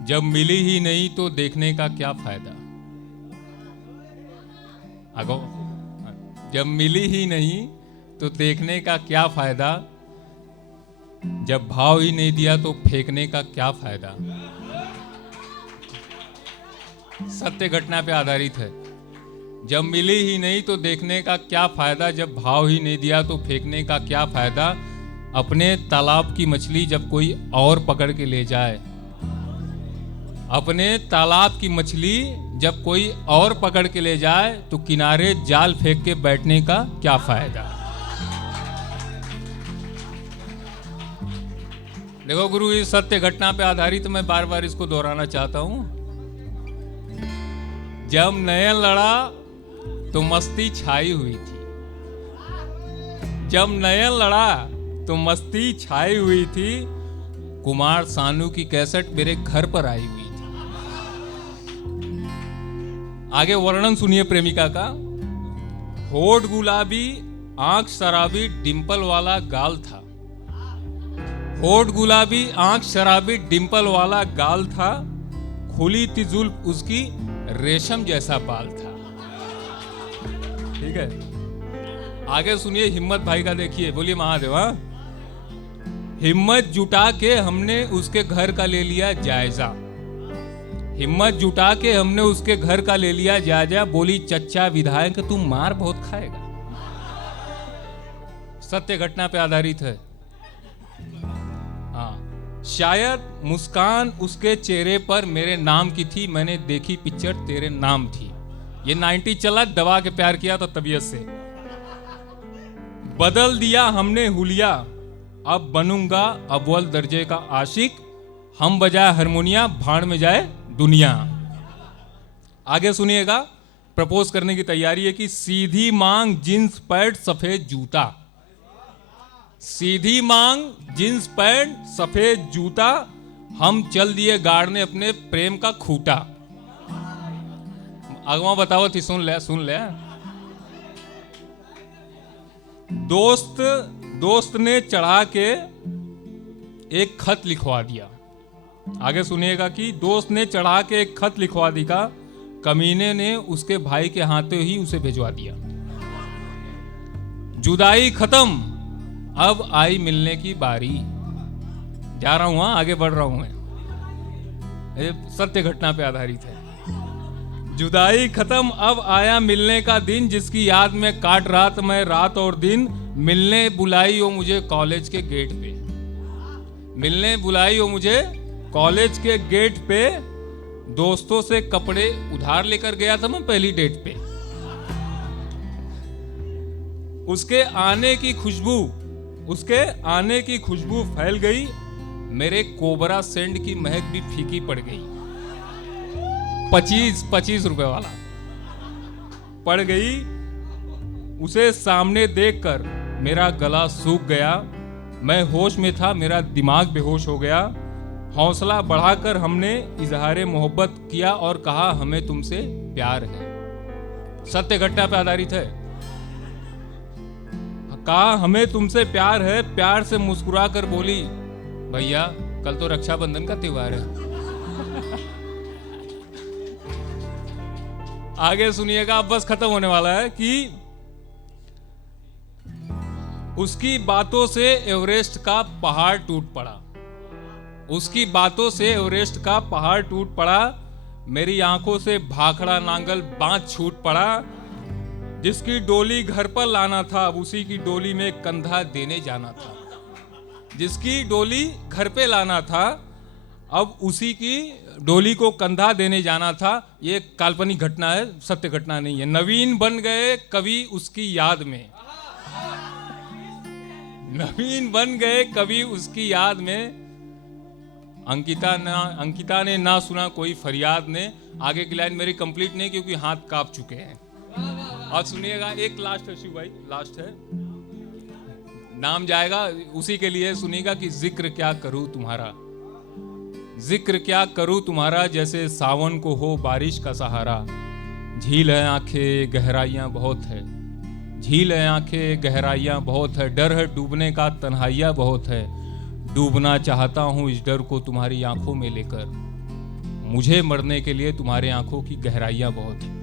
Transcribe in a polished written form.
जब मिली ही नहीं तो देखने का क्या फायदा। आगो, जब मिली ही नहीं तो देखने का क्या फायदा, जब भाव ही नहीं दिया तो फेंकने का क्या फायदा। सत्य घटना पे आधारित है। जब मिली ही नहीं तो देखने का क्या फायदा, जब भाव ही नहीं दिया तो फेंकने का क्या फायदा। अपने तालाब की मछली जब कोई और पकड़ के ले जाए, अपने तालाब की मछली जब कोई और पकड़ के ले जाए तो किनारे जाल फेंक के बैठने का क्या फायदा। देखो गुरु, इस सत्य घटना पे आधारित मैं बार बार इसको दोहराना चाहता हूं। जब नयन लड़ा तो मस्ती छाई हुई थी। जब नयन लड़ा तो मस्ती छाई हुई थी। कुमार सानू की कैसेट मेरे घर पर आई हुई थी। आगे वर्णन सुनिए प्रेमिका का। होठ गुलाबी, आंख शराबी, डिंपल वाला गाल था। होठ गुलाबी, आंख शराबी, डिंपल वाला गाल था। खुली थी जुल्फ उसकी, रेशम जैसा बाल था। ठीक है, आगे सुनिए हिम्मत भाई का। देखिए, बोलिए महादेव। हिम्मत जुटा के हमने उसके घर का ले लिया जायजा। हिम्मत जुटा के हमने उसके घर का ले लिया जायजा। बोली चच्चा विधायक तू मार बहुत खाएगा। सत्य घटना पे आधारित है। हाँ, शायद मुस्कान उसके चेहरे पर मेरे नाम की थी। मैंने देखी पिक्चर तेरे नाम थी। ये 90 चला, दबा के प्यार किया तो तबीयत से। बदल दिया हमने हुलिया, अब बनूंगा अव्वल दर्जे का आशिक। हम बजाए हारमोनिया, भाड़ में जाए दुनिया। आगे सुनिएगा। प्रपोज करने की तैयारी है कि सीधी मांग, जींस पैंट, सफेद जूता। सीधी मांग, जींस पैंट, सफेद जूता। हम चल दिए गाड़ने अपने प्रेम का खूटा। अगवा बताओ थी, सुन ले। दोस्त ने चढ़ा के एक खत लिखवा दिया। आगे सुनिएगा कि दोस्त ने चढ़ा के एक खत लिखवा दिया। कमीने ने उसके भाई के हाथों ही उसे भिजवा दिया। जुदाई खत्म, अब आई मिलने की बारी। जा रहा हूं, आगे बढ़ रहा हूं मैं। ये सत्य घटना पे आधारित है। जुदाई खत्म, अब आया मिलने का दिन। जिसकी याद में काट रहा था मैं रात और दिन। मिलने बुलाई हो मुझे कॉलेज के गेट पे। मिलने बुलाई हो मुझे कॉलेज के गेट पे। दोस्तों से कपड़े उधार लेकर गया था मैं पहली डेट पे। उसके आने की खुशबू फैल गई। मेरे कोबरा सेंड की महक भी फीकी पड़ गई। 25 रुपए वाला पड़ गई। उसे सामने देखकर मेरा गला सूख गया। मैं होश में था, मेरा दिमाग बेहोश हो गया। हौसला बढ़ाकर हमने इजहारे मोहब्बत किया और कहा हमें तुमसे प्यार है। सत्य घटना पर आधारित है। कहा हमें तुमसे प्यार है। प्यार से मुस्कुरा कर बोली भैया कल तो रक्षाबंधन का त्योहार है। आगे सुनिएगा, अब बस खत्म होने वाला है कि उसकी बातों से एवरेस्ट का पहाड़ टूट पड़ा। उसकी बातों से एवरेस्ट का पहाड़ टूट पड़ा। मेरी आंखों से भाखड़ा नांगल बांध छूट पड़ा। जिसकी डोली घर पर लाना था, उसी की डोली में कंधा देने जाना था। जिसकी डोली घर पे लाना था, अब उसी की डोली को कंधा देने जाना था। ये काल्पनिक घटना है, सत्य घटना नहीं है। नवीन बन गए कवि उसकी याद में। नवीन बन गए कवि उसकी याद में। अंकिता ने ना सुना कोई फरियाद ने। आगे की लाइन मेरी कंप्लीट नहीं क्योंकि हाथ कांप चुके हैं। अब सुनिएगा, एक लास्ट है शिव भाई, लास्ट है। नाम जाएगा उसी के लिए। सुनिएगा कि जिक्र क्या करूं तुम्हारा, जिक्र क्या करूं तुम्हारा। जैसे सावन को हो बारिश का सहारा। झील है आंखें गहराइयां बहुत है। झील है आंखें गहराइयां बहुत है। डर है डूबने का तन्हाइयां बहुत है। डूबना चाहता हूं इस डर को तुम्हारी आंखों में लेकर। मुझे मरने के लिए तुम्हारे आंखों की गहराइयां बहुत है।